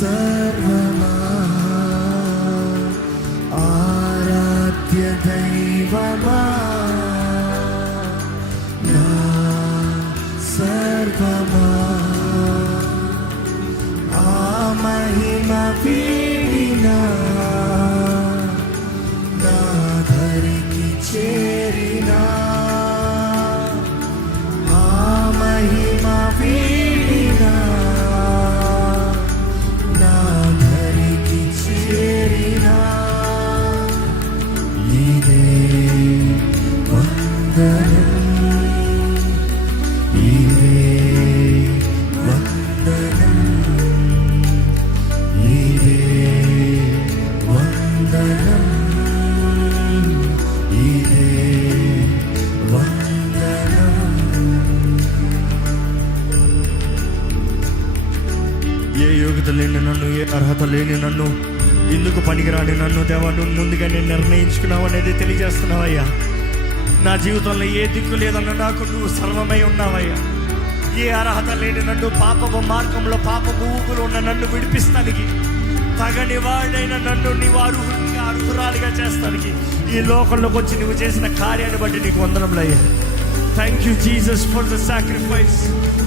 సర్వమా ఆరాధ్య దైవమా నా సర్వమా ఆ మహిమ వీడినా నా ధరికి చేరినా ఆ మహిమ వీడినా నా ధరికి చేరినా ఇదే వందనం ఇదే వందనం ఇదే వందనం ఇదే వందనం. ఏ యోగ్యత లేని నన్ను, ఏ అర్హత లేని నన్ను, ఎందుకు పనికిరాని నన్ను దేవా నువ్వు ముందుగా నేను నిర్ణయించుకున్నావు అనేది తెలియజేస్తున్నావయ్యా. నా జీవితంలో ఏ దిక్కు లేదన్న నాకు నువ్వు సర్వమై ఉన్నావయ్యా. ఏ అర్హత లేని నన్ను, పాపపు మార్గంలో పాపపు ఊపులు ఉన్న నన్ను విడిపిస్తానికి, తగని వాడైన నన్ను నీవు అర్హురాలిగా చేస్తానికి ఈ లోకంలోకి వచ్చి నువ్వు చేసిన కార్యాన్ని బట్టి నీకు వందనములయ్యా. Thank you Jesus for the sacrifice.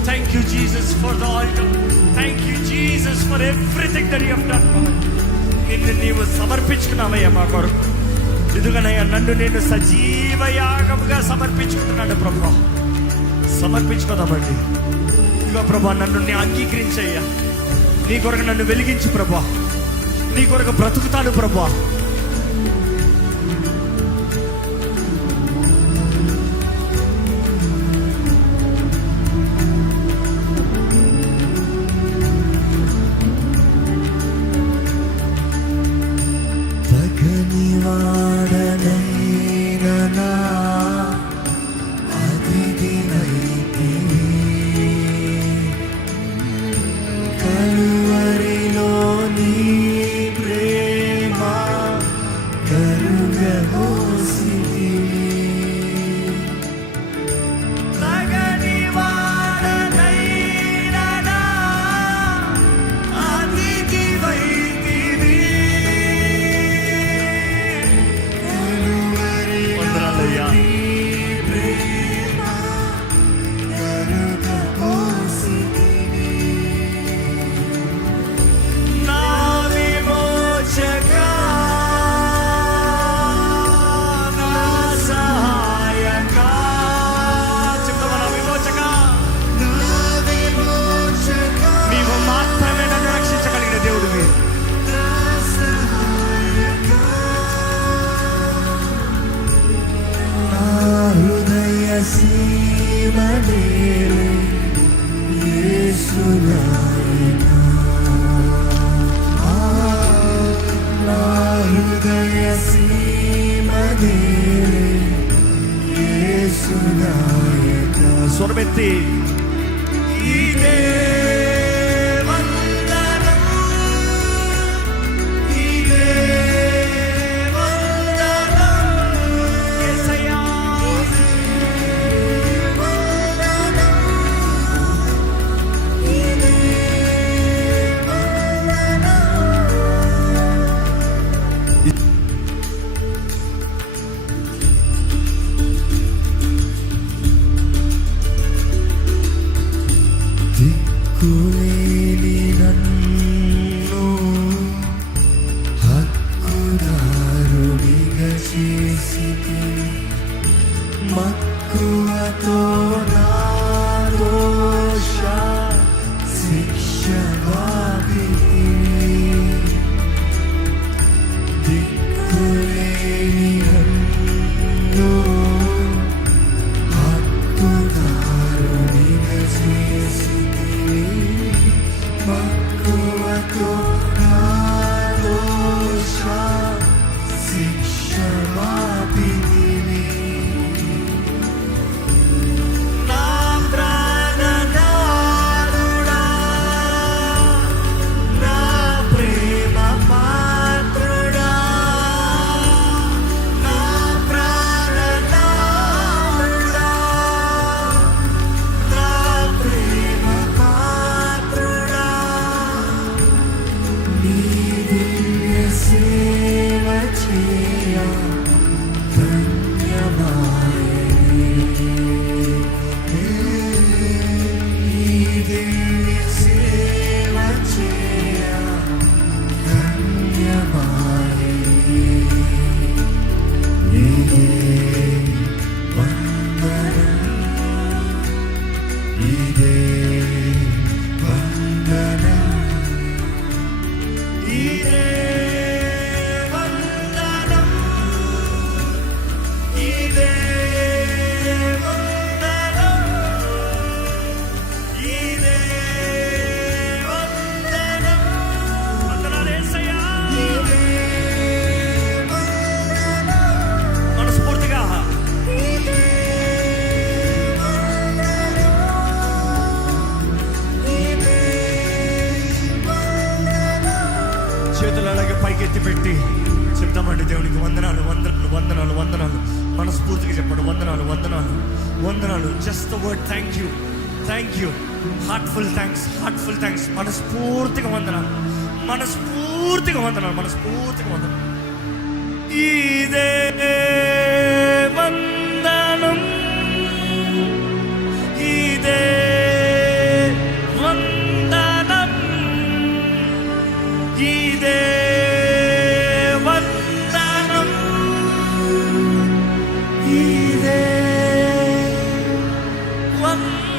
Thank you Jesus for the altar. Thank you Jesus for everything that you have done. నిన్ను నీవు సమర్పించుకున్నావయ్యా మా కొరకు. ఇదిగోనయ్యా నన్ను నేను సజీవ యాగముగా సమర్పించుకుంటున్నాను ప్రభా. సమర్పించుకోదామండి. ఇదిగో ప్రభా నన్ను నీ అంగీకరించయ్యా. నీ కొరకు నన్ను వెలిగించు ప్రభా. నీ కొరకు బ్రతుకుతాను ప్రభా. స్వరమెత్తి ఇదే వందనం ఇదే వందనం యేసయ్యా వందనం ఇదే దిక్కులేని నన్ను హక్కుదారునిగా చేసితి, మక్కువతో నా దోష శిక్ష వాదితి. దిక్కులేని నన్ను హక్కుదారునిగా చేసి మక్కువతో నా దోష శిక్ష వాపితివి. నా ప్రాణనాథుడా నా ప్రేమ పాత్రుడా నా ప్రాణనాథుడా నా ప్రేమ పాత్రుడా నీ దివ్య సేవ చేయ ధన్యమాయనే. నీ దివ్య సేవ చేయ ధన్యమాయనే. నీకే వందనం, నీకే వందనం, నీకే వందనం, నీకే వందనం, నీకే వందనం. వందనాలు యేసయ్యా. నీకే వందనం. మనస్ఫూర్తిగా చేతులు అలాగే పైకెత్తి పెట్టి చెప్తామండి దేవునికి వందనాలు, వందనాలు, వందనాలు, వందనాలు. మనస్ఫూర్తిగా చెప్పండి వందనాలు, వందనాలు, వందనాలు. Just the word thank you, thank you. Heartful thanks, heartful thanks. మనస్ఫూర్తిగా వందనాలు, మనస్ఫూర్తిగా వందనాలు, మనస్ఫూర్తిగా వందనాలు. ఇదే వందనం, ఇదే వందనం, ఇదే వందనం, ఇదే వందనం.